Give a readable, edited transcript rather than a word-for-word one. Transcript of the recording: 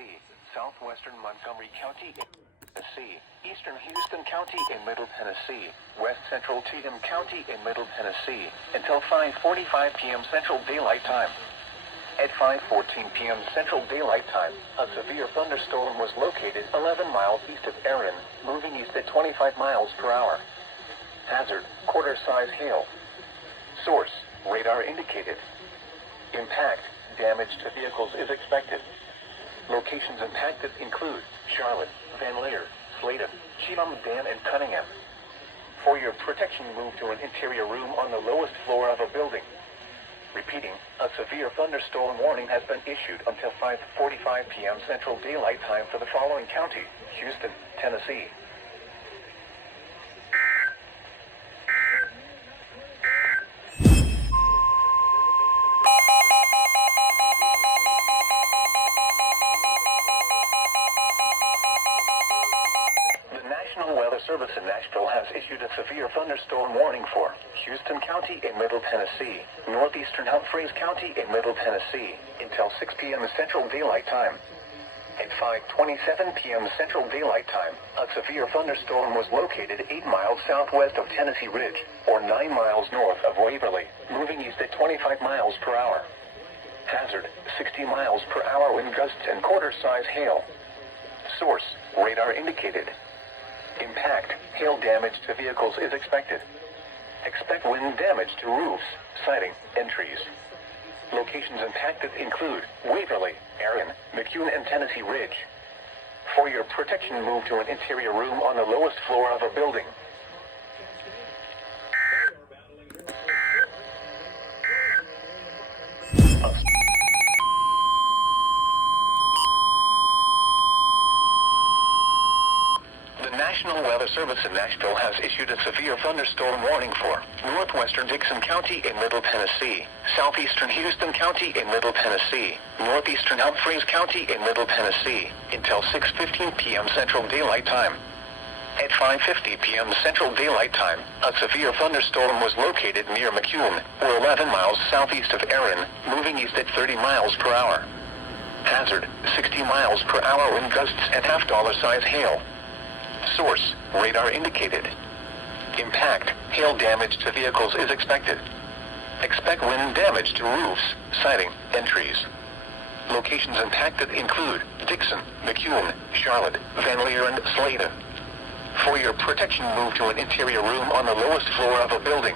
Tennessee, southwestern Montgomery County in Tennessee, eastern Houston County in Middle Tennessee, west central Cheatham County in Middle Tennessee, until 5:45 p.m. Central Daylight Time. At 5:14 p.m. Central Daylight Time, a severe thunderstorm was located 11 miles east of Erin, moving east at 25 miles per hour. Hazard, quarter-size hail. Source, radar indicated. Impact, damage to vehicles is expected. Locations impacted include Charlotte, Van Leer, Sladen, Cheatham, Dan, and Cunningham. For your protection, move to an interior room on the lowest floor of a building. Repeating, a severe thunderstorm warning has been issued until 5:45 p.m. Central Daylight Time for the following county: Houston, Tennessee. The National Weather Service in Nashville has issued a severe thunderstorm warning for Houston County in Middle Tennessee, northeastern Humphreys County in Middle Tennessee, until 6 p.m. Central Daylight Time. At 5:27 p.m. Central Daylight Time, a severe thunderstorm was located 8 miles southwest of Tennessee Ridge, or 9 miles north of Waverly, moving east at 25 miles per hour. Hazard, 60 miles per hour wind gusts and quarter-size hail. Source, radar indicated. Impact, hail damage to vehicles is expected. Expect wind damage to roofs, siding, and trees. Locations impacted include Waverly, Erin, McCune, and Tennessee Ridge. For your protection, move to an interior room on the lowest floor of a building. The National Weather Service in Nashville has issued a severe thunderstorm warning for northwestern Dickson County in Middle Tennessee, southeastern Houston County in Middle Tennessee, northeastern Humphreys County in Middle Tennessee, until 6:15 p.m. Central Daylight Time. At 5:50 p.m. Central Daylight Time, a severe thunderstorm was located near McCune, or 11 miles southeast of Erin, moving east at 30 miles per hour. Hazard, 60 miles per hour wind gusts and half-dollar-size hail. Source, radar indicated. Impact, hail damage to vehicles is expected. Expect wind damage to roofs, siding, and trees. Locations impacted include Dickson, McCune, Charlotte, Van Leer, and Sladen. For your protection, move to an interior room on the lowest floor of a building.